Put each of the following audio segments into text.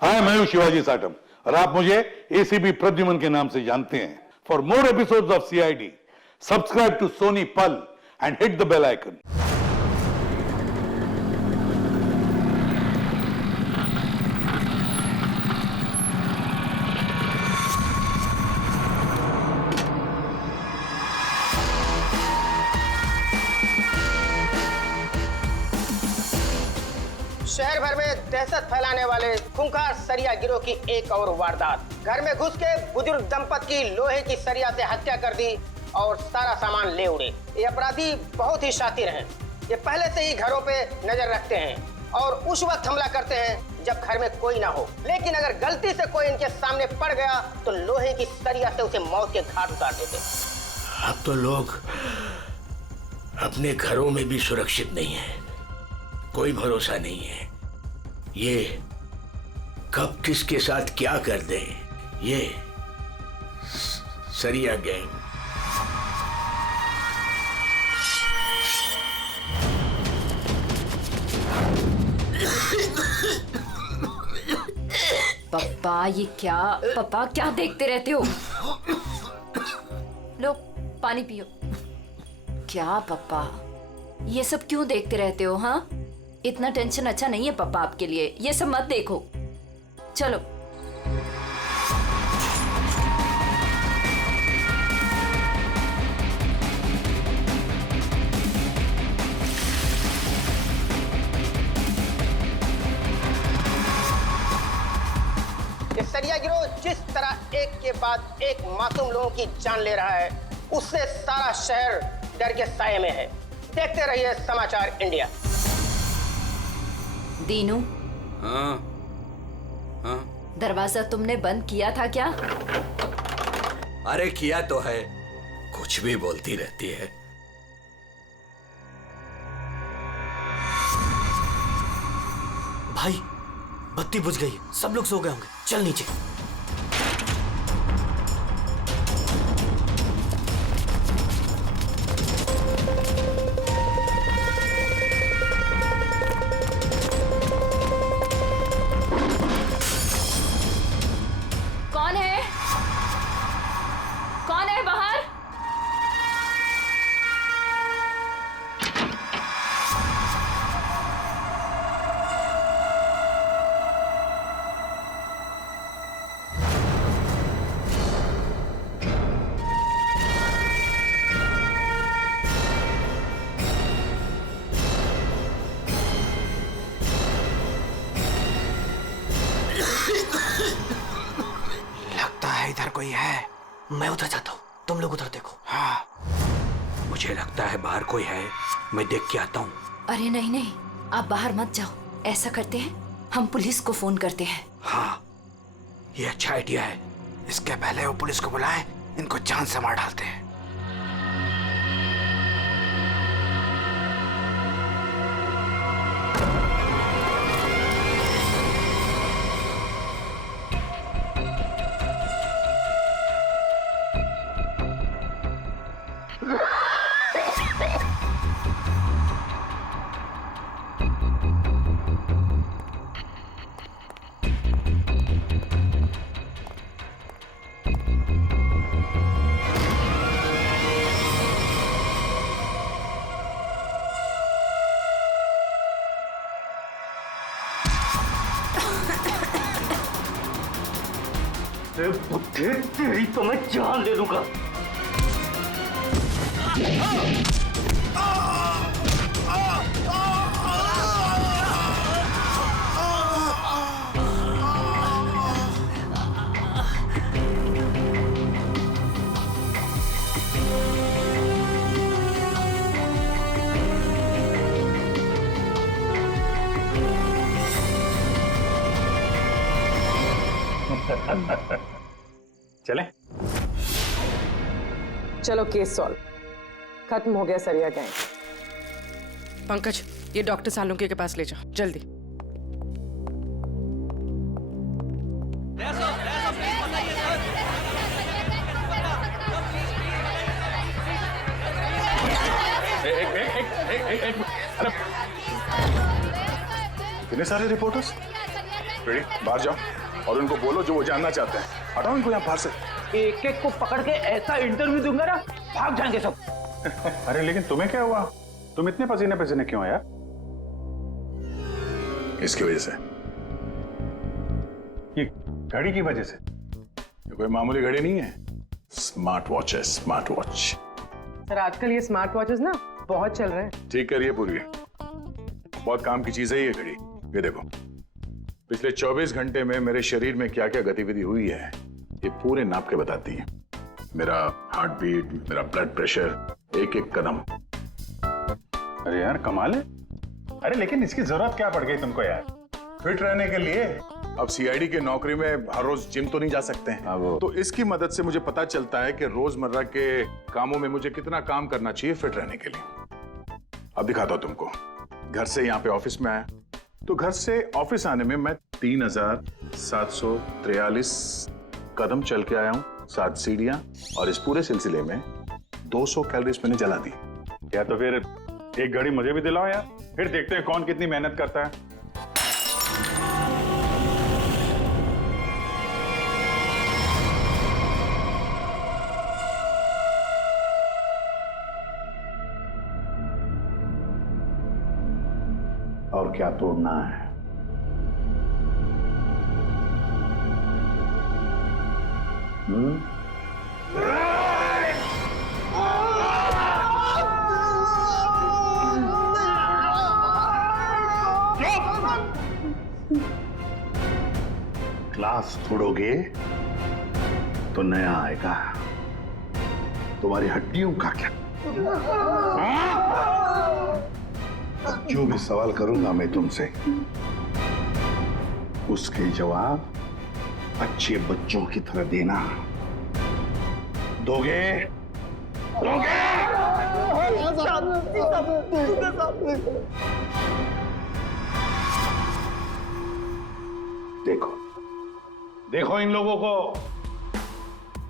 हाय, मैं हूं शिवाजी साटम और आप मुझे एसीपी प्रद्युमन के नाम से जानते हैं। For more episodes of CID, subscribe to Sony Pal and hit the bell icon. शहर भर में दहशत फैलाने वाले खूंखार सरिया गिरोह की एक और वारदात। घर में घुस के बुजुर्ग दंपत की लोहे की सरिया से हत्या कर दी और सारा सामान ले उड़े। ये अपराधी बहुत ही शातिर हैं। ये पहले से ही घरों पे नजर रखते हैं और उस वक्त हमला करते हैं जब घर में कोई ना हो। लेकिन अगर गलती से कोई इनके सामने पड़ गया तो लोहे की सरिया से उसे मौत के घाट उतार देते। अब तो लोग अपने घरों में भी सुरक्षित नहीं है, कोई भरोसा नहीं है। ये कब किसके साथ क्या कर दे, ये सरिया गैंग। पप्पा ये क्या, पप्पा क्या देखते रहते हो? लो पानी पियो। क्या पप्पा ये सब क्यों देखते रहते हो? हाँ, इतना टेंशन अच्छा नहीं है पापा आपके लिए, ये सब मत देखो। चलो ये सरिया गिरोह जिस तरह एक के बाद एक मासूम लोगों की जान ले रहा है, उससे सारा शहर डर के साए में है। देखते रहिए समाचार इंडिया। दीनू, हाँ, हाँ। दरवाजा तुमने बंद किया था क्या? अरे किया तो है, कुछ भी बोलती रहती है। भाई बत्ती बुझ गई, सब लोग सो गए होंगे, चल नीचे। कौन है? कौन है बाहर? लगता है इधर कोई है। मैं उधर जाता हूँ, तुम लोग उधर देखो। हाँ, मुझे लगता है बाहर कोई है, मैं देख के आता हूँ। अरे नहीं नहीं, आप बाहर मत जाओ। ऐसा करते हैं, हम पुलिस को फोन करते हैं। हाँ, ये अच्छा आइडिया है। इसके पहले वो पुलिस को बुलाएं, इनको जान से मार डालते हैं। बुद्धि तेरी तो मैं जान ले लूंगा। चले? चलो केस सॉल्व, खत्म हो गया सरिया गैंग। पंकज, ये डॉक्टर सालुंके के पास ले जाओ जल्दी। कितने सारे रिपोर्टर्स? रेडी, बाहर जाओ और उनको बोलो जो वो जानना चाहते हैं। हटाओ इनको यहाँ बाहर से। एक एक को पकड़ के ऐसा इंटरव्यू दूंगा ना, भाग जाएंगे सब। अरे लेकिन तुम्हें क्या हुआ? तुम इतने पसीने पसीने क्यों यार? इसकी वजह से, ये घड़ी की वजह से। ये कोई मामूली घड़ी नहीं है, स्मार्ट वॉच है, स्मार्ट वॉच। सर आजकल ये स्मार्ट वॉचेस ना बहुत चल रहे हैं। ठीक करिए पूरी, बहुत काम की चीज है ये घड़ी। ये देखो, पिछले 24 घंटे में मेरे शरीर में क्या क्या गतिविधि हुई है ये पूरे नाप के बताती है। मेरा हार्ट बीट, मेरा ब्लड प्रेशर, एक एक कदम। अरे यार कमाल है। अरे लेकिन इसकी जरूरत क्या पड़ गई तुमको यार? फिट रहने के लिए। अब सीआईडी की नौकरी में हर रोज जिम तो नहीं जा सकते हैं, तो इसकी मदद से मुझे पता चलता है कि रोजमर्रा के कामों में मुझे कितना काम करना चाहिए फिट रहने के लिए। अब दिखाता हूं तुमको। घर से यहाँ पे ऑफिस में आया, तो घर से ऑफिस आने में मैं 3743 कदम चल के आया हूँ, 7 सीढ़ियां, और इस पूरे सिलसिले में 200 कैलोरीज मैंने जला दी। या तो फिर एक घड़ी मुझे भी दिलाओ यार, फिर देखते हैं कौन कितनी मेहनत करता है। और क्या तोड़ना है? ग्लास तोड़ोगे तो नया आएगा, तुम्हारी हड्डियों का क्या? जो भी सवाल करूंगा मैं तुमसे, उसके जवाब अच्छे बच्चों की तरह देना। दोगे? दोगे? देखो देखो इन लोगों को,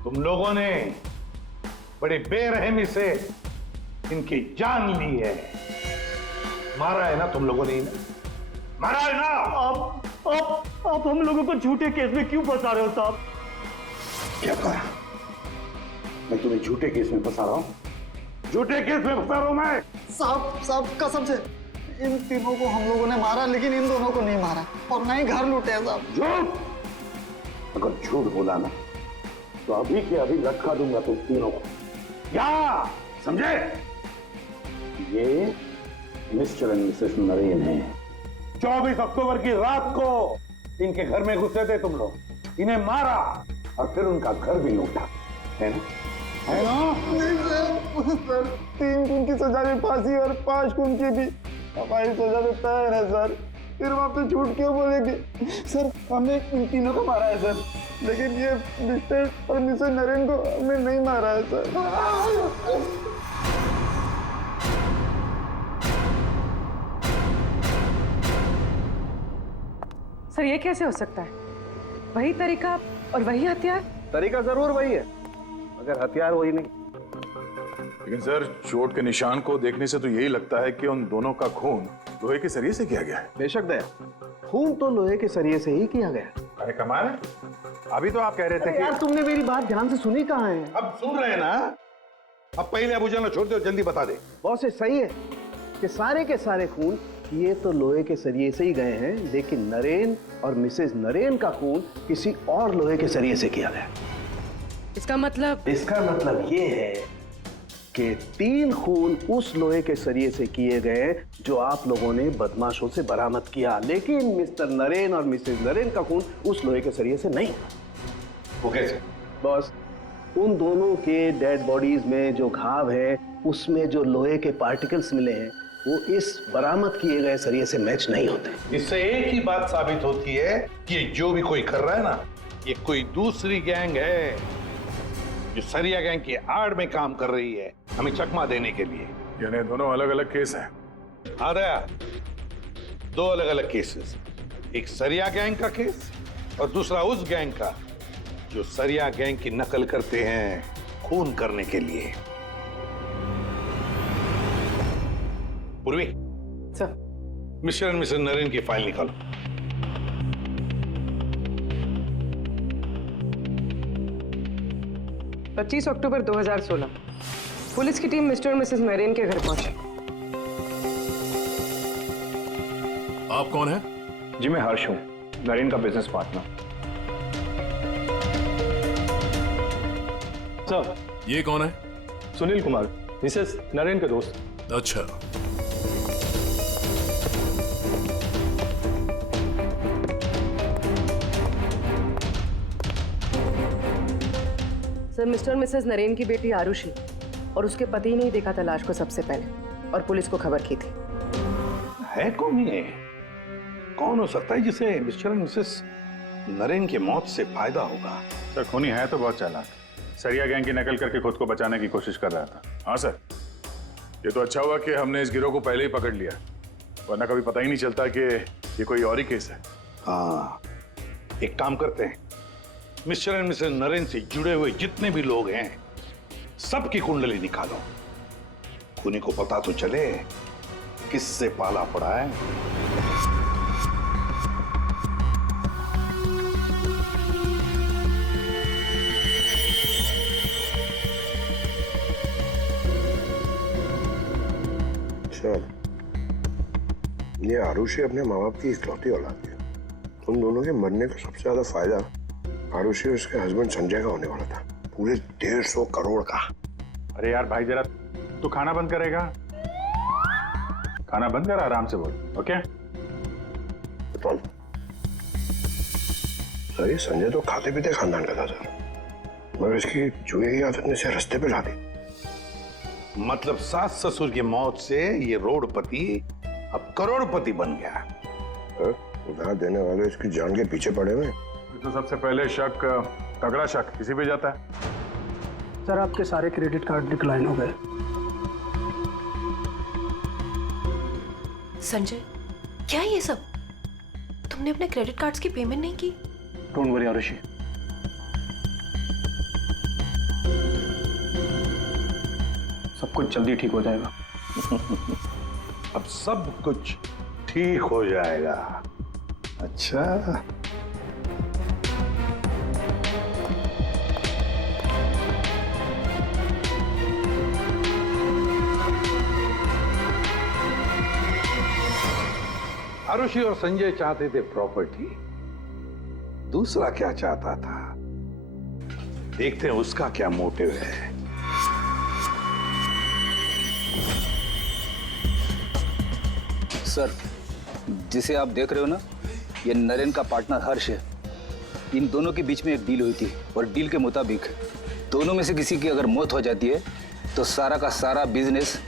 तुम लोगों ने बड़े बेरहमी से इनकी जान ली है। मारा है ना तुम लोगों ने इन्हें? मारा है ना? आप हम लोगों को झूठे केस में क्यों फंसा रहे हो साहब? क्या कहा? मैं तुम्हें झूठे केस में फंसा रहा हूं? झूठे केस में फंसा रहा हूं मैं? साहब कसम से इन तीनों को हम लोगों ने मारा, लेकिन इन दोनों को नहीं मारा और ना ही घर लूटे हैं साहब। झूठ! अगर झूठ बोला ना तो अभी के अभी लटका दूंगा तुम तीनों को। क्या समझे? ये मिस्टर एंड मिसेस नरेन है। 24 अक्टूबर की रात को इनके घर में घुसे थे तुम लोग, इन्हें मारा और फिर उनका घर भी लूटा, है ना? है ना? नहीं सर, 3 खून की सजा में फांसी और 5 खून की भी हमारी सजा में तैयार है सर। फिर वहां पे झूठ क्यों बोलेंगे? सर हमने इन तीनों को मारा है सर, लेकिन ये मिस्टर और मिसेस नरेन को हमने नहीं मारा है सर। सर ये कैसे हो सकता है? वही तरीका और वही हथियार? तरीका जरूर वही है, मगर हथियार वही नहीं। लेकिन सर चोट के निशान को देखने से तो यही लगता है कि उन दोनों का खून लोहे के सरिये से किया गया है। बेशक दया, खून तो लोहे के सरिये से ही किया गया। अरे कमाल है, अभी तो आप कह रहे थे कि यार तुमने मेरी बात ध्यान से सुनी कहाँ है? अब सुन रहे हैं ना? अब पहले अबू जान छोड़ दो, जल्दी बता दे। बहुत से सही है कि सारे के सारे खून ये तो लोहे के सरिये से ही गए हैं, लेकिन नरेन और मिसेस नरेन का खून किसी और लोहे के सरिये से किया गया। इसका मतलब ये है कि 3 खून उस लोहे के सरिये से किए गए जो आप लोगों ने बदमाशों से बरामद किया, लेकिन मिस्टर नरेन और मिसेस नरेन का खून उस लोहे के सरिये से नहीं। वो कैसे? बस उन दोनों के डेड बॉडीज में जो घाव है उसमें जो लोहे के पार्टिकल्स मिले हैं वो इस बरामद किए गए सरिये से मैच नहीं होते। इससे एक ही बात साबित होती है कि जो भी कोई कर रहा है ना, ये कोई दूसरी गैंग है जो सरिया गैंग की आड़ में काम कर रही है, हमें चकमा देने के लिए। यानी दोनों अलग अलग केस हैं। हाँ दया, 2 अलग अलग केसेस, एक सरिया गैंग का केस और दूसरा उस गैंग का जो सरिया गैंग की नकल करते हैं खून करने के लिए। Purvi sir Mr and Mrs Naren की फाइल निकालो। 25 अक्टूबर 2016 पुलिस की टीम मिस्टर और मिसेस नरेन के घर पहुंची। आप कौन हैं? जी मैं हर्ष हूँ, नरेन का बिजनेस पार्टनर। सर ये कौन है? सुनील कुमार, मिसेस नरेन के दोस्त। अच्छा, सर मिस्टर और मिसेस नरेन की बेटी आरुषि और उसके पति ने ही देखा था लाश को सबसे पहले और पुलिस को खबर की थी। है कौन ये? कौन हो सकता है जिसे मिस्टर और मिसेस नरेन की मौत से फायदा होगा? सर खूनी है तो बहुत चालाक, सरिया गैंग की नकल करके खुद को बचाने की कोशिश कर रहा था। हाँ सर, ये तो अच्छा हुआ कि हमने इस गिरोह को पहले ही पकड़ लिया, वरना कभी पता ही नहीं चलता कि ये कोई और ही केस है। हाँ, एक काम करते हैं, मिस्टर एंड मिसेस नरेन से जुड़े हुए जितने भी लोग हैं सबकी कुंडली निकालो, खूनी को पता तो चले किससे पाला पड़ा है। सर, ये आरुषि अपने माँ बाप की इकलौती औलाद है। उन दोनों के मरने का सबसे ज्यादा फायदा आरुषि और उसके हस्बैंड संजय का होने वाला था, पूरे 150 करोड़ का। अरे यार भाई, जरा तू खाना बंद करेगा? खाना बंद कर, आराम से बोल, ओके? सर, ये संजय तो खाते पीते खानदान का था सर, मगर इसकी जुए की आदत ने से रास्ते पे ला दी। मतलब सास ससुर की मौत से ये रोडपति अब करोड़पति बन गया। उधार देने वाले इसकी जान के पीछे पड़े हुए। तो सबसे पहले शक, तगड़ा शक किसी पे जाता है। सर, आपके सारे क्रेडिट कार्ड डिक्लाइन हो गए। संजय, क्या ये सब? तुमने अपने क्रेडिट कार्ड्स की पेमेंट नहीं की? डोंट वरी आरुषि, सब कुछ जल्दी ठीक हो जाएगा। अब सब कुछ ठीक हो जाएगा। अच्छा, आरुषि और संजय चाहते थे प्रॉपर्टी, दूसरा क्या चाहता था, देखते हैं उसका क्या मोटिव है। सर, जिसे आप देख रहे हो ना, ये नरेन का पार्टनर हर्ष है। इन दोनों के बीच में एक डील हुई थी और डील के मुताबिक दोनों में से किसी की अगर मौत हो जाती है तो सारा का सारा बिजनेस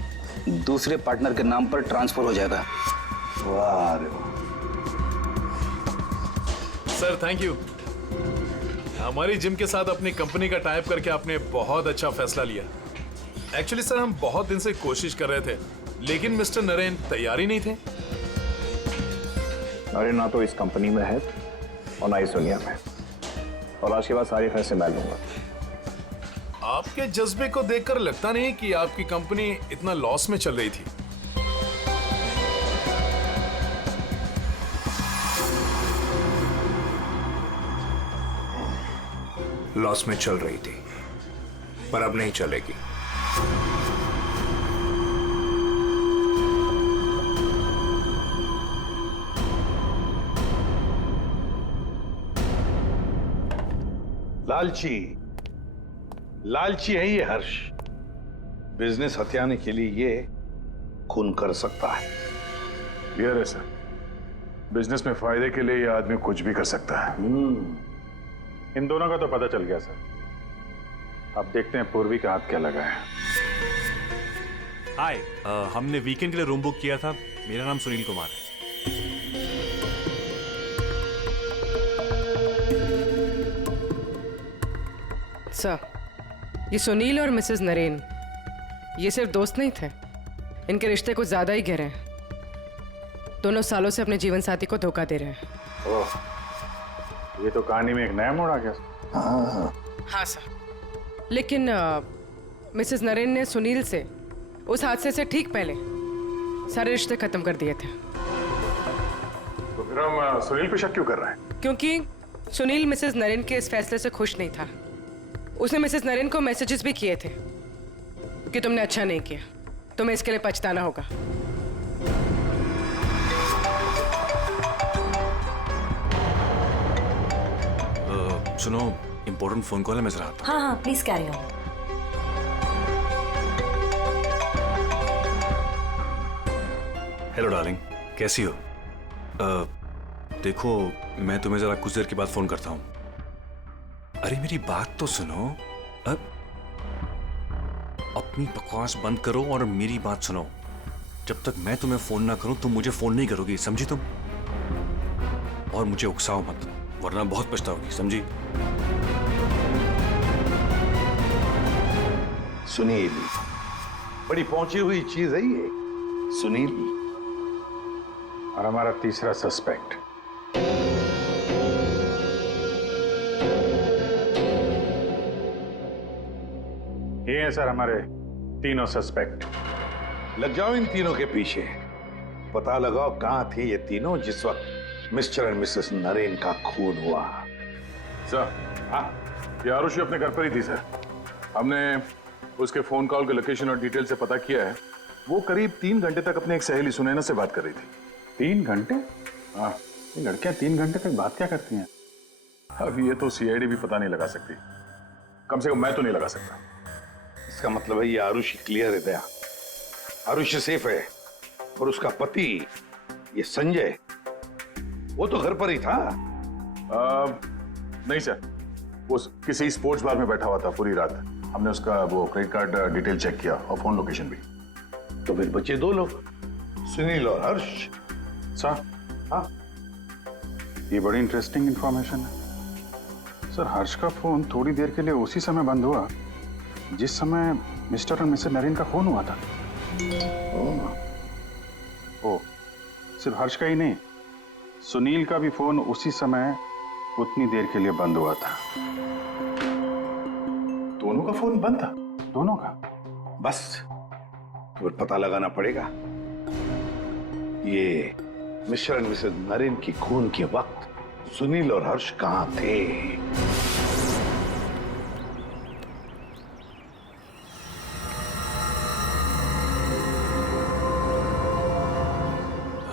दूसरे पार्टनर के नाम पर ट्रांसफर हो जाएगा। वाह रे वाह। Sir thank you. हमारी जिम के साथ अपनी कंपनी का टाइप करके आपने बहुत अच्छा फैसला लिया। एक्चुअली सर, हम बहुत दिन से कोशिश कर रहे थे, लेकिन मिस्टर नरेन तैयार ही नहीं थे। नरेन ना तो इस कंपनी में है और ना इस दुनिया में, और आज के बाद सारे फैसले मैं लूंगा। आपके जज्बे को देखकर लगता नहीं कि आपकी कंपनी इतना लॉस में चल रही थी। लॉस में चल रही थी, पर अब नहीं चलेगी। लालची है ये हर्ष। बिजनेस हथियाने के लिए ये खून कर सकता है। क्लियर है सर, बिजनेस में फायदे के लिए ये आदमी कुछ भी कर सकता है। इन दोनों का तो पता चल गया सर। अब देखते हैं पूर्वी का हाथ क्या लगा है। हाय, हमने वीकेंड के लिए रूम बुक किया था। मेरा नाम सुनील कुमार है। सर, ये सुनील और मिसेस नरेन ये सिर्फ दोस्त नहीं थे, इनके रिश्ते कुछ ज्यादा ही गहरे हैं। दोनों सालों से अपने जीवन साथी को धोखा दे रहे हैं। ओह, ये तो कहानी में एक नया मोड़ आ गया। हाँ सर, लेकिन मिसेस नरेन ने सुनील से उस हादसे से ठीक पहले सारे रिश्ते खत्म कर दिए थे। तो फिर हम सुनील पे शक क्यों कर रहे हैं? क्योंकि सुनील मिसेस नरेन के इस फैसले से खुश नहीं था उसने मिसेस नरेन को मैसेजेस भी किए थे कि तुमने अच्छा नहीं किया, तुम्हें इसके लिए पछताना होगा। सुनो, इंपॉर्टेंट फोन कॉल है, मैं जरा आता हूं। हाँ हाँ please carry on. Hello darling, कैसी हो? देखो, मैं तुम्हें जरा कुछ देर के बाद फोन करता हूँ। अरे मेरी बात तो सुनो। अपनी बकवास बंद करो और मेरी बात सुनो। जब तक मैं तुम्हें फोन ना करूं तुम मुझे फोन नहीं करोगी, समझी तुम? और मुझे उकसाओ मत, वरना बहुत पछताओगी, समझी? सुनील, बड़ी पहुंची हुई चीज है ये। सुनील और हमारा तीसरा सस्पेक्ट। ये हैं सर हमारे तीनों सस्पेक्ट। लग जाओ इन तीनों के पीछे, पता लगाओ कहां थे ये तीनों जिस वक्त मिस्टर एंड मिसेस नरेन का खून हुआ। सर, हाँ, ये आरुषि अपने घर पर ही थी सर। हमने उसके फोन कॉल के लोकेशन और डिटेल से पता किया है। वो करीब 3 घंटे तक अपनी एक सहेली सुनैना से बात कर रही थी। 3 घंटे? हाँ, ये लड़कियां 3 घंटे तक बात क्या करती हैं? अब ये तो सीआईडी भी पता नहीं लगा सकती, कम से कम मैं तो नहीं लगा सकता। इसका मतलब है ये आरुषि क्लियर है दया। आरुषि सेफ है और उसका पति ये संजय वो तो घर पर ही था। नहीं सर, वो किसी स्पोर्ट्स बार में बैठा हुआ था पूरी रात। हमने उसका वो क्रेडिट कार्ड डिटेल चेक किया और फोन लोकेशन भी। तो फिर बचे 2 लोग, सुनील और हर्ष। सर, हाँ, ये बड़ी इंटरेस्टिंग इंफॉर्मेशन है सर। हर्ष का फोन थोड़ी देर के लिए उसी समय बंद हुआ जिस समय मिस्टर और मिसेस नरेन का फोन हुआ था। ओ, सिर्फ हर्ष का ही नहीं, सुनील का भी फोन उसी समय उतनी देर के लिए बंद हुआ था। दोनों का फोन बंद था? दोनों का? बस तो फिर पता लगाना पड़ेगा ये मिस्टर एंड मिसेस नरेन की खून के वक्त सुनील और हर्ष कहां थे।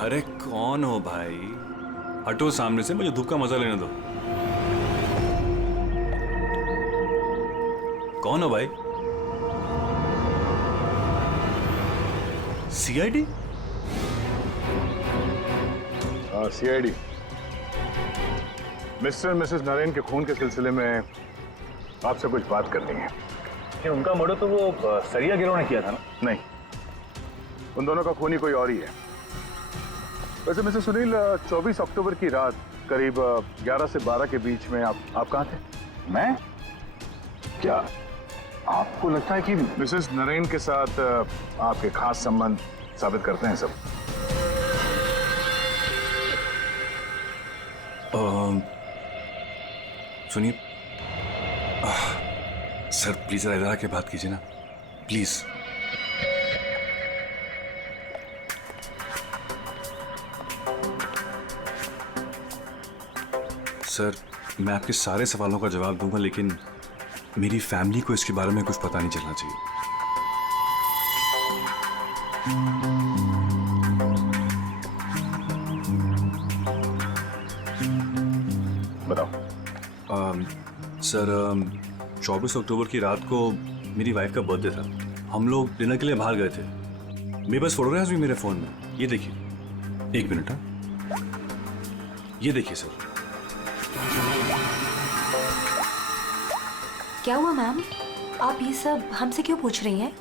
अरे कौन हो भाई? हटो सामने से, मुझे धूप का मजा लेने दो। कौन हो भाई? सीआईडी? हाँ, सीआईडी। मिस्टर मिसेस नरेन के खून के सिलसिले में आपसे कुछ बात करनी है। कि उनका मर्डर तो वो सरिया गिरोह ने किया था ना? नहीं, उन दोनों का खूनी कोई और ही है। वैसे मिस्टर सुनील, 24 अक्टूबर की रात करीब 11 से 12 के बीच में आप कहाँ थे? मैं? क्या आपको लगता है कि मिसेस नरेन के साथ आपके खास संबंध साबित करते हैं सब? सुनिए सर, प्लीज इधर आके बात कीजिए ना, प्लीज। सर, मैं आपके सारे सवालों का जवाब दूंगा, लेकिन मेरी फैमिली को इसके बारे में कुछ पता नहीं चलना चाहिए। बताओ। सर, 24 अक्टूबर की रात को मेरी वाइफ का बर्थडे था। हम लोग डिनर के लिए बाहर गए थे। मेरे पास फोटोग्राफ्स भी मेरे फोन में, ये देखिए। 1 मिनट। हाँ, ये देखिए सर। क्या हुआ मैम? आप ये सब हमसे क्यों पूछ रही हैं?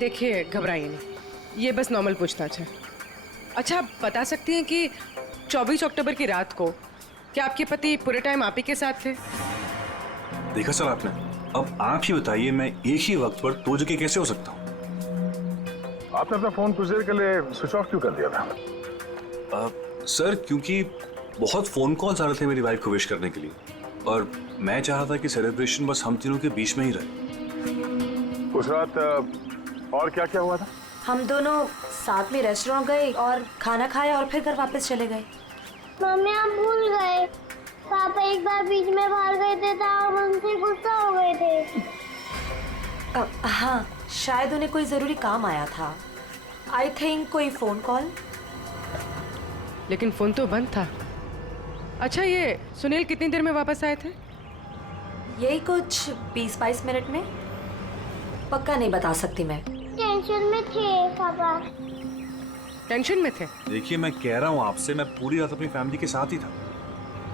देखिए, घबराइए नहीं, ये बस नॉर्मल पूछताछ है। अच्छा, आप बता सकती हैं कि 24 अक्टूबर की रात को क्या आपके पति पूरे टाइम आप ही के साथ थे? देखा सर आपने, अब आप ही बताइए, मैं एक ही वक्त पर 2 जगह कैसे हो सकता हूँ? आपने अपना फोन कुछ देर के लिए स्विच ऑफ क्यों कर दिया था? सर, क्योंकि बहुत फोन कॉल्स आ रहे थे मेरी वाइफ को विश करने के लिए, और मैं चाह रहा था कि सेलिब्रेशन बस हम तीनों के बीच में ही रहे। उस रात और क्या क्या हुआ था? हम दोनों साथ में रेस्टोरेंट गए और खाना खाया और फिर घर वापस चले गए। मम्मी, आप भूल गए। पापा एक बार बीच में बाहर गए थे तो हम उनसे गुस्सा हो गए थे। हाँ, शायद उन्हें कोई जरूरी काम आया था। आई थिंक कोई फोन कॉल। लेकिन फोन तो बंद था। अच्छा, ये सुनील कितनी देर में वापस आए थे? यही कुछ 20-22 मिनट में। पक्का नहीं बता सकती मैं। टेंशन में थे पापा। टेंशन में थे? देखिए, मैं कह रहा हूँ आपसे, मैं पूरी रात अपनी फैमिली के साथ ही था।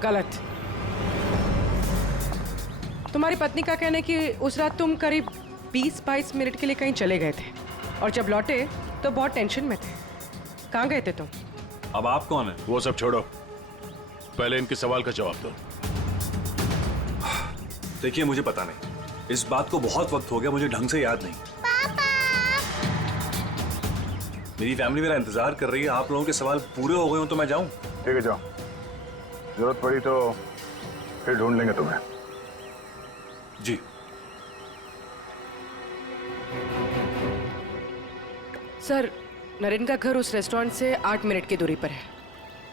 गलत। तुम्हारी पत्नी का कहना है कि उस रात तुम करीब 20-22 मिनट के लिए कहीं चले गए थे और जब लौटे तो बहुत टेंशन में थे। कहाँ गए थे तुम? अब आप कौन है? वो सब छोड़ो, पहले इनके सवाल का जवाब दो। देखिए, मुझे पता नहीं, इस बात को बहुत वक्त हो गया, मुझे ढंग से याद नहीं। मेरी फैमिली मेरा इंतजार कर रही है। आप लोगों के सवाल पूरे हो गए हो तो मैं जाऊं? ठीक है, जाओ। जरूरत पड़ी तो फिर ढूंढ लेंगे तुम्हें। जी। सर, नरेन का घर उस रेस्टोरेंट से 8 मिनट की दूरी पर है।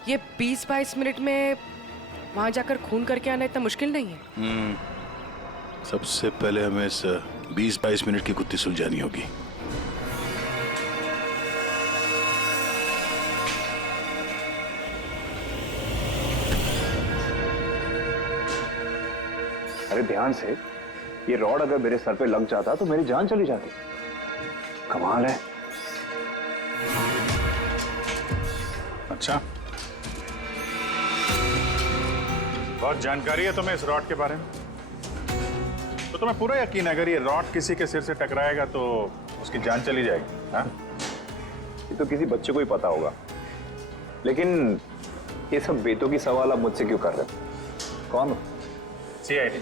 ये 20-22 मिनट में वहां जाकर खून करके आना इतना मुश्किल नहीं है। सबसे पहले हमें इस 20-22 मिनट की गुत्थी सुलझानी होगी। अरे ध्यान से, ये रॉड अगर मेरे सर पे लग जाता तो मेरी जान चली जाती। कमाल है। अच्छा, बहुत जानकारी है तुम्हें इस रॉड के बारे में, तो तुम्हें पूरा यकीन है अगर ये रॉड किसी के सिर से टकराएगा तो उसकी जान चली जाएगी? हाँ? ये तो किसी बच्चे को ही पता होगा, लेकिन ये सब बेतों की सवाल आप मुझसे क्यों कर रहे हो? कौन हो? CID।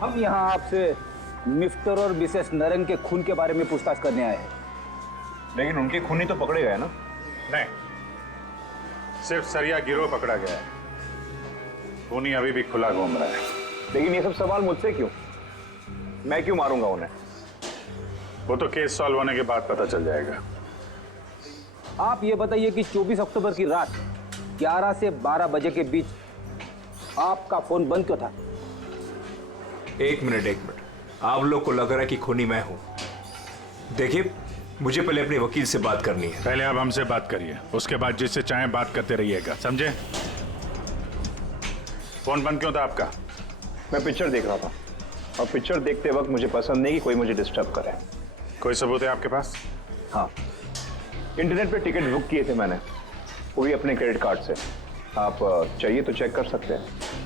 हम यहाँ आपसे मिस्टर और मिसेस नरेन के खून के बारे में पूछताछ करने आए हैं। लेकिन उनके खूनी तो पकड़े गए ना? नहीं, सिर्फ सरिया गिरोह पकड़ा गया है। खूनी अभी भी खुला घूम रहा है। लेकिन ये सब सवाल मुझसे क्यों? मैं क्यों मारूंगा उन्हें? वो तो केस सॉल्व होने के बाद पता चल जाएगा। आप ये बताइए कि 24 अक्टूबर की रात 11 से 12 बजे के बीच आपका फोन बंद क्यों था? एक मिनट। आप लोग को लग रहा है कि खूनी मैं हूं। देखिए, मुझे पहले अपने वकील से बात करनी है। पहले आप हमसे बात करिए, उसके बाद जिससे चाहें बात करते रहिएगा, समझे? फोन बंद क्यों था आपका? मैं पिक्चर देख रहा था और पिक्चर देखते वक्त मुझे पसंद नहीं कि कोई मुझे डिस्टर्ब करे। कोई सबूत है आपके पास? हाँ, इंटरनेट पे टिकट बुक किए थे मैंने, वो भी अपने क्रेडिट कार्ड से। आप चाहिए तो चेक कर सकते हैं।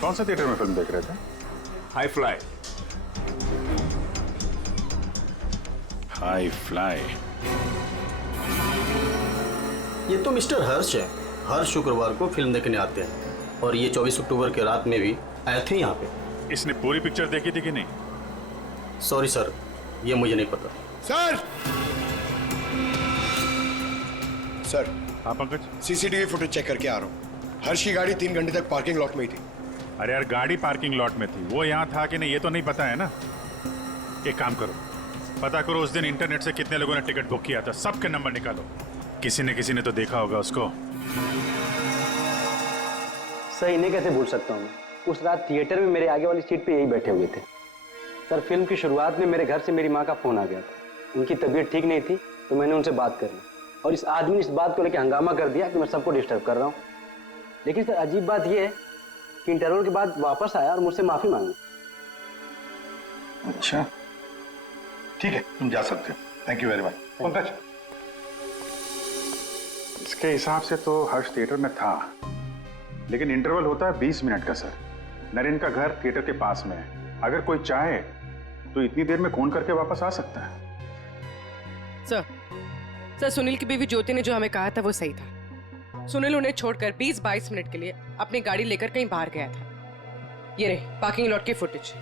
कौन सा थिएटर में फिल्म देख रहे थे? High fly. High fly. ये तो मिस्टर हर्ष है। हर शुक्रवार को फिल्म देखने आते हैं और ये 24 अक्टूबर के रात में भी आए थे यहाँ पे। इसने पूरी पिक्चर देखी थी कि नहीं? सॉरी सर, ये मुझे नहीं पता। सर! सर। हाँ पंकज? CCTV फुटेज चेक करके आ रहा हूँ। हर्ष की गाड़ी 3 घंटे तक पार्किंग लॉट में ही थी। अरे यार, गाड़ी पार्किंग लॉट में थी, वो यहाँ था कि नहीं ये तो नहीं पता है ना। एक काम करो, पता करो उस दिन इंटरनेट से कितने लोगों ने टिकट बुक किया था, सबके नंबर निकालो। किसी ने तो देखा होगा उसको। सर, इन्हें कैसे भूल सकता हूँ? उस रात थिएटर में मेरे आगे वाली सीट पे यही बैठे हुए थे। सर, फिल्म की शुरुआत में मेरे घर से मेरी माँ का फोन आ गया था। उनकी तबीयत ठीक नहीं थी तो मैंने उनसे बात कर ली और इस आदमी ने इस बात को लेकर हंगामा कर दिया कि मैं सबको डिस्टर्ब कर रहा हूँ। लेकिन सर, अजीब बात यह है कि इंटरवल के बाद वापस आया और मुझसे माफी मांगी। अच्छा, ठीक है, तुम जा सकते हो। Thank you very much. Pankaj, इसके हिसाब से तो हर्ष थिएटर में था, लेकिन इंटरवल होता है 20 मिनट का सर। नरेन का घर थिएटर के पास में है, अगर कोई चाहे तो इतनी देर में फोन करके वापस आ सकता है। सर, सुनील की बीवी ज्योति ने जो हमें कहा था वो सही था। सुनील उन्हें छोड़कर 20-22 मिनट के लिए अपनी गाड़ी लेकर कहीं बाहर गया था। ये रहे पार्किंग लॉट की फुटेज।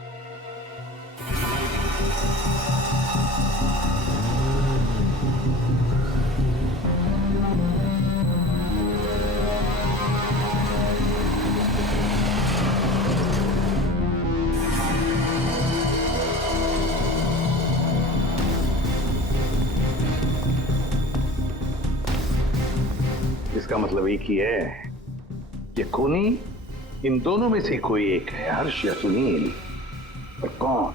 इसका मतलब एक ही है ये खूनी इन दोनों में से कोई एक है, हर्ष या सुनील। पर कौन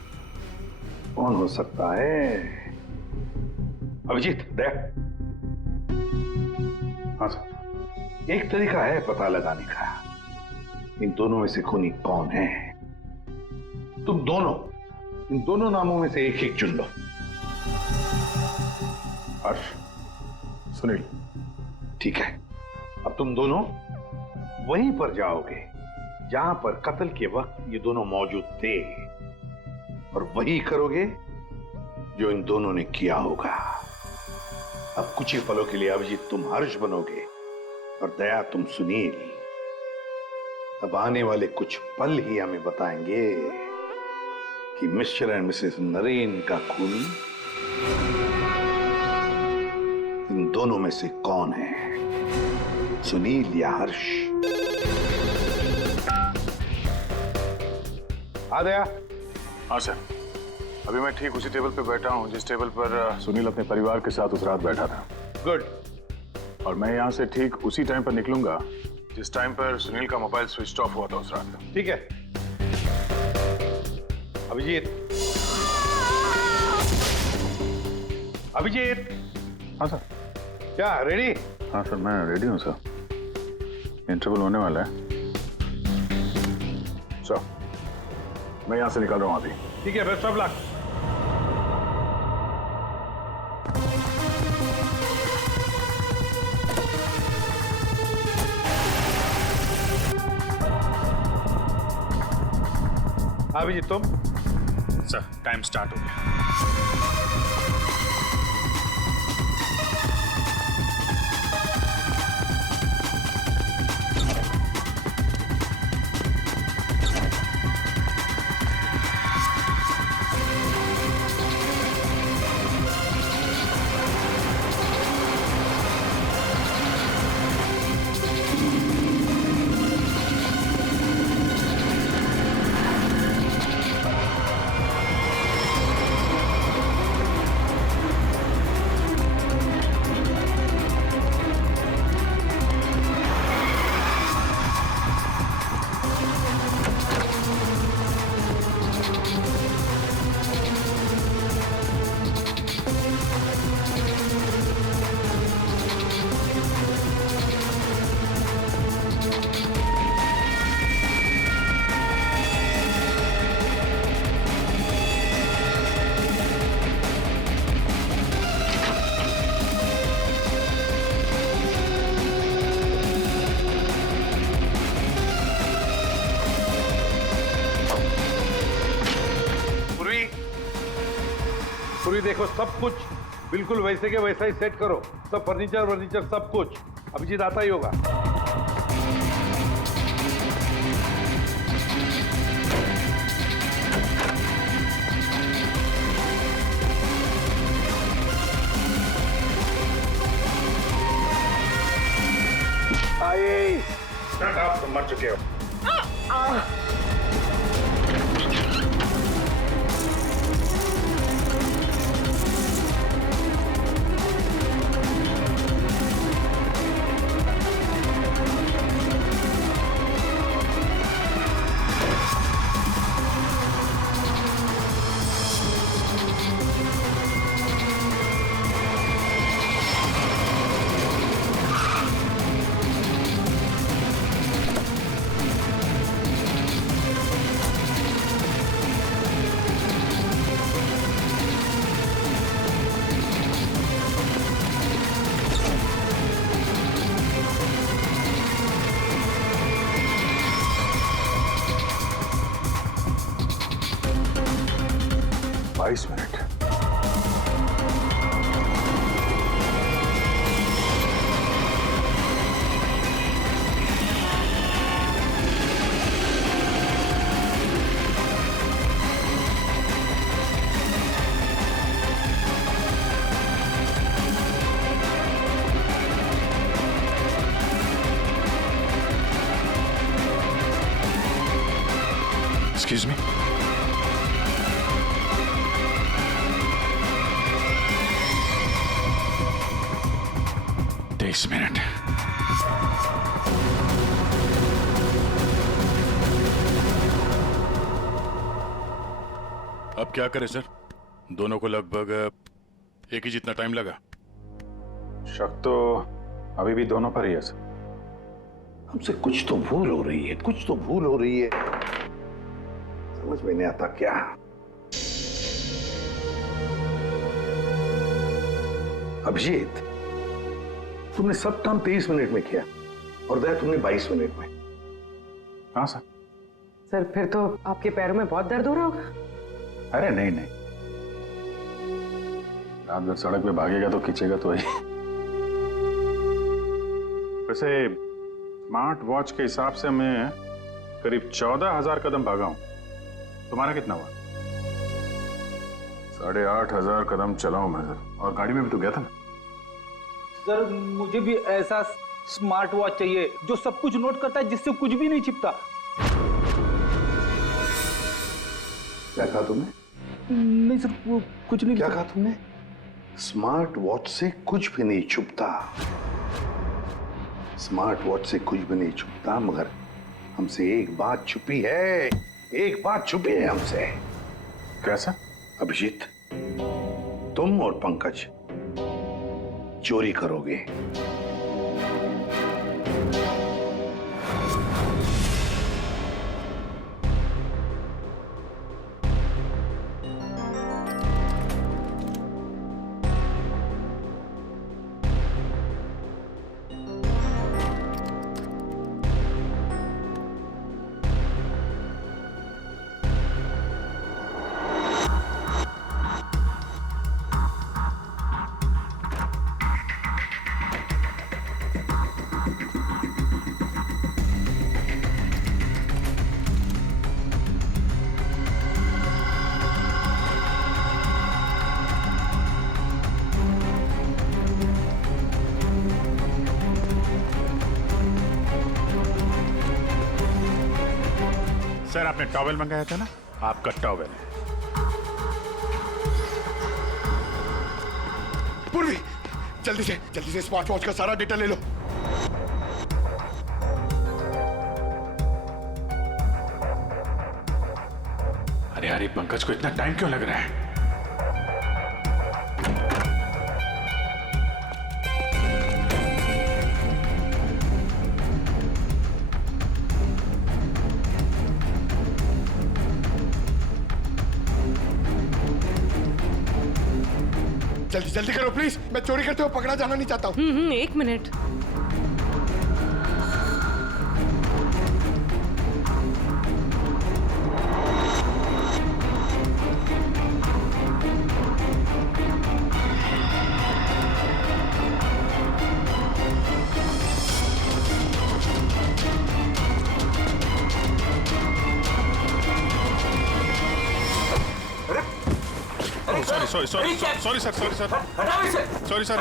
कौन हो सकता है? अभिजीत दे। हाँ सर, एक तरीका है पता लगाने का, इन दोनों में से खूनी कौन है। तुम दोनों इन दोनों नामों में से एक चुन लो। हर्ष, सुनील, ठीक है। अब तुम दोनों वहीं पर जाओगे जहां पर कत्ल के वक्त ये दोनों मौजूद थे, और वही करोगे जो इन दोनों ने किया होगा। अब कुछ ही पलों के लिए अभिजीत तुम हर्ष बनोगे और दया तुम सुनील। अब आने वाले कुछ पल ही हमें बताएंगे कि मिस्टर एंड मिसेस नरेन का खून इन दोनों में से कौन है, सुनील या हर्ष। आ गया? हाँ सर, अभी मैं ठीक उसी टेबल पे बैठा हूँ जिस टेबल पर सुनील अपने परिवार के साथ उस रात बैठा था। गुड। और मैं यहाँ से ठीक उसी टाइम पर निकलूंगा जिस टाइम पर सुनील का मोबाइल स्विच ऑफ हुआ था उस रात। ठीक है अभिजीत? अभिजीत? हाँ सर। क्या रेडी? हाँ सर, मैं रेडी हूँ सर। इंटरवल होने वाला है सर, मैं यहाँ से निकल रहा हूँ अभी। ठीक है, बेस्ट ऑफ लक। अभिजीत तुम? सर, टाइम स्टार्ट हो गया। पूरी देखो, सब कुछ बिल्कुल वैसे के वैसा ही सेट करो। सब फर्नीचर सब कुछ। अभिजीत आता ही होगा। आइए। आप तो मर चुके हो। Minute. Excuse me? This minute. अब क्या करें सर? दोनों को लगभग एक ही जितना टाइम लगा। शक तो अभी भी दोनों पर ही है सर। हमसे कुछ तो भूल हो रही है, कुछ तो भूल हो रही है। समझ में नहीं आता क्या। अभिजीत, तुमने सब काम 23 मिनट में किया और दया तुमने 22 मिनट में। हाँ सर। सर फिर तो आपके पैरों में बहुत दर्द हो रहा होगा। अरे नहीं नहीं, रात भर सड़क पे भागेगा तो खींचेगा तो ही। वैसे स्मार्ट वॉच के हिसाब से मैं करीब 14,000 कदम भागा हूं। तुम्हारा कितना हुआ? 8,500 कदम चला हूं मैं सर। और गाड़ी में भी तो गया था ना। सर मुझे भी ऐसा स्मार्ट वॉच चाहिए जो सब कुछ नोट करता है, जिससे कुछ भी नहीं छिपता। क्या कहा तुमने? नहीं सर, वो कुछ नहीं। क्या कहा तुमने? स्मार्ट वॉच से कुछ भी नहीं छुपता। स्मार्ट वॉच से कुछ भी नहीं छुपता, मगर हमसे एक बात छुपी है। एक बात छुपी है हमसे। कैसा? अभिजीत, तुम और पंकज चोरी करोगे। सर आपने टॉवेल मंगाया था ना, आपका टॉवेल। पूर्वी, जल्दी से स्मार्ट वॉच का सारा डेटा ले लो। अरे पंकज को इतना टाइम क्यों लग रहा है? जल्दी करो प्लीज, मैं चोरी करते हुए पकड़ा जाना नहीं चाहता हूँ। 1 minute. Sorry sir. Sorry sir.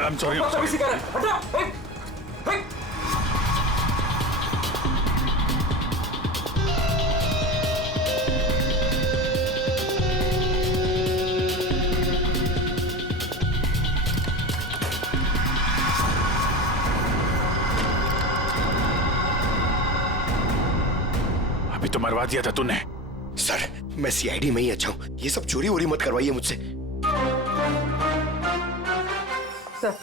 I'm sorry. अभी तो मरवा दिया था तूने। सर मैं सीआईडी में ही अच्छा हूँ, ये सब चोरी वोरी मत करवाइए मुझसे। सर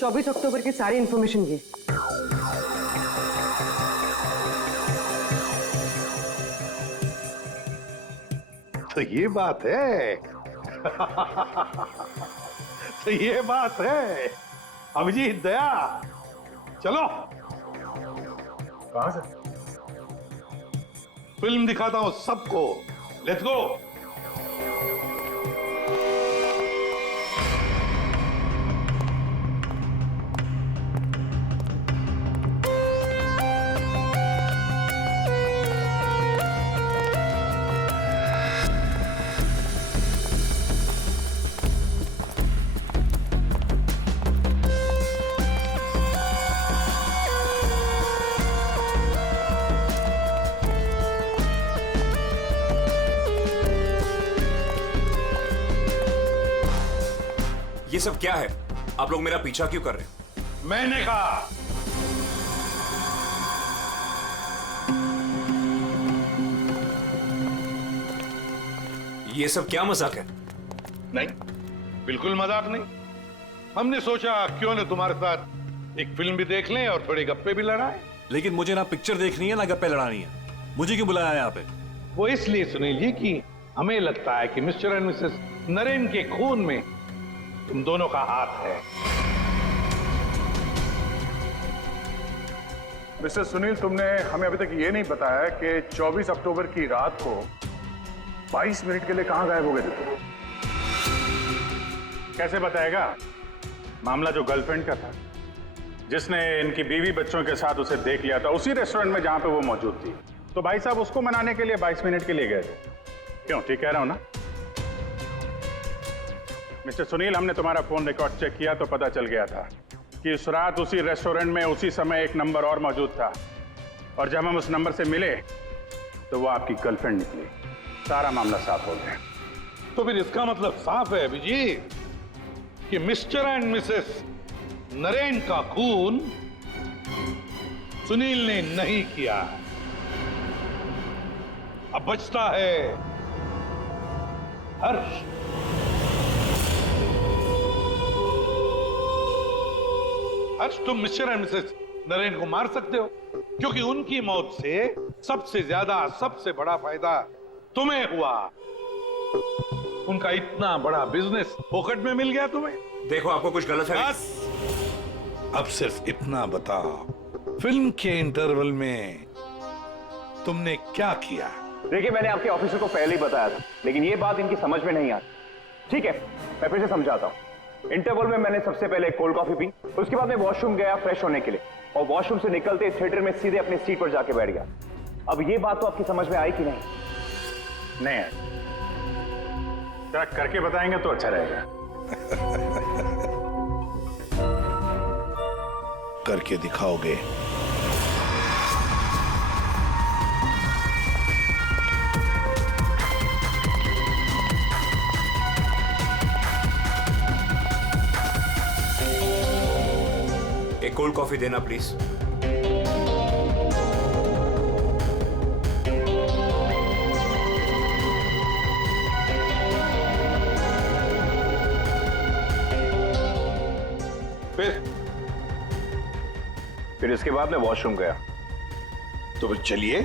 24 अक्टूबर की सारी इंफॉर्मेशन ये। तो ये बात है। तो ये बात है। अभिजीत, दया, चलो। कहां से? फिल्म दिखाता हूं सबको। Let's go. ये सब क्या है? आप लोग मेरा पीछा क्यों कर रहे हैं? मैंने कहा ये सब क्या मजाक है? नहीं, बिल्कुल मजाक नहीं। हमने सोचा क्यों न तुम्हारे साथ एक फिल्म भी देख लें और थोड़े गप्पे भी लड़ाएं। लेकिन मुझे ना पिक्चर देखनी है ना गप्पे लड़ानी है। मुझे क्यों बुलाया यहाँ पे? वो इसलिए सुनील जी कि हमें लगता है कि मिस्टर एंड मिसेस नरेन के खून में तुम दोनों का हाथ है। मिस्टर सुनील, तुमने हमें अभी तक ये नहीं बताया कि 24 अक्टूबर की रात को 22 मिनट के लिए कहां गायब हो गए थे तुम? कैसे बताएगा? मामला जो गर्लफ्रेंड का था, जिसने इनकी बीवी बच्चों के साथ उसे देख लिया था उसी रेस्टोरेंट में जहां पे वो मौजूद थी, तो भाई साहब उसको मनाने के लिए 22 मिनट के लिए गए थे। क्यों, ठीक कह रहा हूं ना? मिस्टर सुनील, हमने तुम्हारा फोन रिकॉर्ड चेक किया तो पता चल गया था कि उस रात उसी रेस्टोरेंट में उसी समय एक नंबर और मौजूद था, और जब हम उस नंबर से मिले तो वो आपकी गर्लफ्रेंड निकली। सारा मामला साफ हो गया। तो फिर इसका मतलब साफ है अभिजीत कि मिस्टर एंड मिसेस नरेन का खून सुनील ने नहीं किया। अब बचता है हर्ष। हर्ष, तुम मिस्टर एंड मिसेस नरेन को मार सकते हो, क्योंकि उनकी मौत से सबसे ज्यादा, सबसे बड़ा फायदा तुम्हें हुआ। उनका इतना बड़ा बिजनेस फोकट में मिल गया तुम्हें। देखो, आपको कुछ गलत है। बस अब सिर्फ इतना बताओ, फिल्म के इंटरवल में तुमने क्या किया? देखिए, मैंने आपके ऑफिसर को पहले ही बताया था, लेकिन ये बात इनकी समझ में नहीं आती। ठीक है, मैं फिर से समझाता हूँ। इंटरवल में मैंने सबसे पहले कोल्ड कॉफी पी, उसके बाद मैं वॉशरूम गया फ्रेश होने के लिए, और वॉशरूम से निकलते थिएटर में सीधे अपनी सीट पर जाके बैठ गया। अब ये बात तो आपकी समझ में आई कि नहीं? नहीं, जरा करके बताएंगे तो अच्छा रहेगा। करके दिखाओगे? एक कोल्ड कॉफी देना प्लीज। फिर इसके बाद मैं वॉशरूम गया। तो फिर चलिए।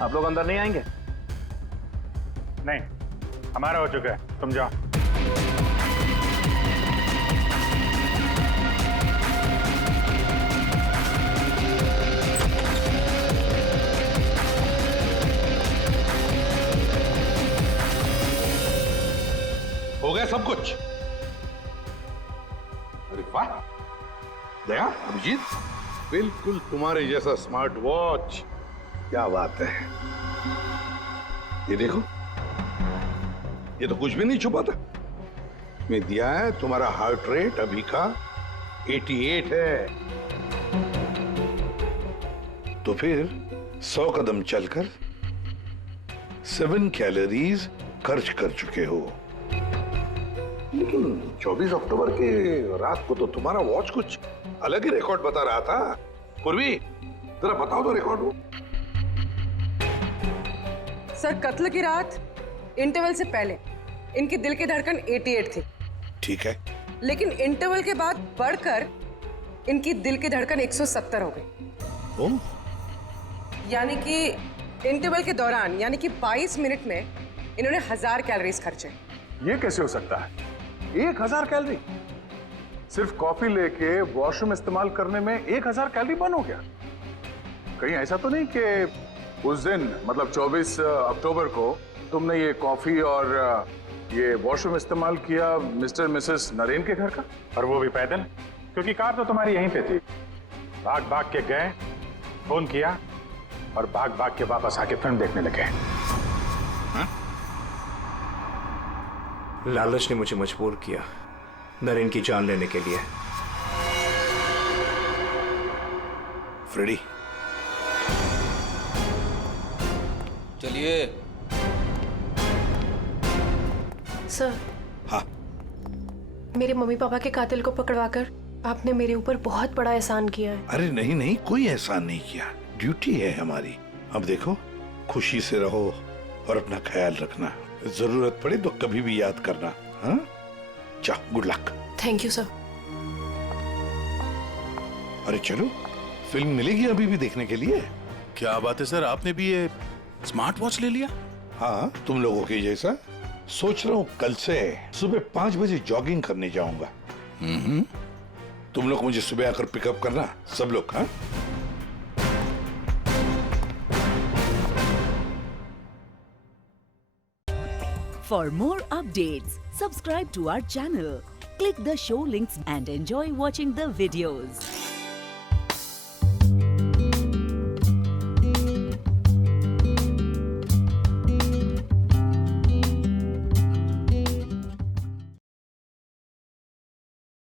आप लोग अंदर नहीं आएंगे? नहीं, हमारा हो चुका है, तुम जाओ। हो गया सब कुछ? अरे वाह दया, अभिजीत, बिल्कुल तुम्हारे जैसा स्मार्ट वॉच। क्या बात है। ये देखो, ये तो कुछ भी नहीं छुपा था। मैं दिया है तुम्हारा हार्ट रेट अभी का 88 है। तो फिर 100 कदम चलकर 7 कैलोरीज खर्च कर चुके हो। लेकिन 24 अक्टूबर के रात को तो तुम्हारा वॉच कुछ अलग ही रिकॉर्ड बता रहा था। पूर्वी, जरा बताओ तो रिकॉर्ड वो। सर, कत्ल की रात इंटरवल से पहले इनकी दिल की धड़कन 88 थी। ठीक है, लेकिन इंटरवल के बाद बढ़कर इनकी दिल की धड़कन 170 हो गई। ओह, यानी कि इंटरवल के दौरान, यानी कि 22 मिनट में इन्होंने 1000 कैलोरीज खर्चे। ये कैसे हो सकता है? 1000 कैलोरी? सिर्फ कॉफी लेके वॉशरूम इस्तेमाल करने में 1000 कैलोरी बर्न हो गया? कहीं ऐसा तो नहीं कि उस दिन, मतलब 24 अक्टूबर को तुमने ये कॉफी और ये वॉशरूम इस्तेमाल किया मिस्टर मिसेस नरेन के घर का? और वो भी पैदल, क्योंकि कार तो तुम्हारी यहीं पे थी। भाग भाग के गए, फोन किया और भाग भाग के वापस आके फिल्म देखने लगे। लालच ने मुझे मजबूर किया नरेन की जान लेने के लिए। फ्रेडी, चलिए। सर, हाँ, मेरे मम्मी पापा के कातिल को पकड़वाकर आपने मेरे ऊपर बहुत बड़ा एहसान किया है। अरे नहीं नहीं, कोई एहसान नहीं किया, ड्यूटी है हमारी। अब देखो, खुशी से रहो और अपना ख्याल रखना। जरूरत पड़े तो कभी भी याद करना। हाँ, जाओ, good luck. Thank you sir. अरे चलो, फिल्म मिलेगी अभी भी देखने के लिए। क्या बात है सर, आपने भी ये स्मार्ट वॉच ले लिया? हाँ, तुम लोगों के जैसा। सोच रहा हूँ कल से सुबह 5 बजे जॉगिंग करने जाऊंगा। तुम लोग मुझे सुबह आकर पिकअप करना, सब लोग। हाँ, For more updates, subscribe to our channel, click the show links and enjoy watching the videos.